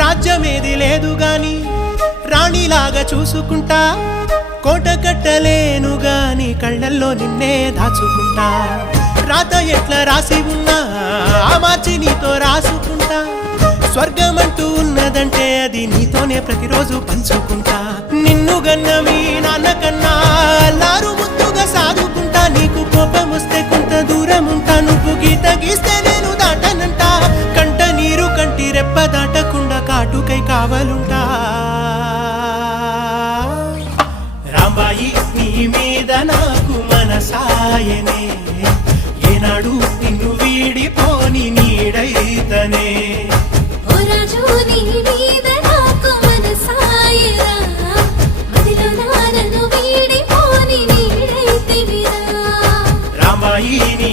రాజ్యమేది లేదు గాని రాణిలాగా చూసుకుంటా, కోట కట్టలేను గాని కళ్ళల్లో నిన్నే దాచుకుంటా. రాత ఎట్లా రాసి ఉన్నా మార్చి నీతో రాసుకుంటా, స్వర్గమంటూ ఉన్నదంటే అది నీతోనే ప్రతిరోజు పంచుకుంటా. నిన్ను గన్న మీ నాన్న కన్నా లారు ముద్దుగా సాదుకుంటా, నీకు కోపం వస్తే కొంత దూరం ఉంటా, నువ్వు గీత గీస్తే నేను దాటనంట, కంట నీరు కంటి రెప్ప దాటకుండా కాటుకై కావలుంటా. రాంబాయి నీ మీద నాకు మనసాయనే, ఏనాడు నిన్ను వీడిపోని నీడైతనే. రాంబాయి నీ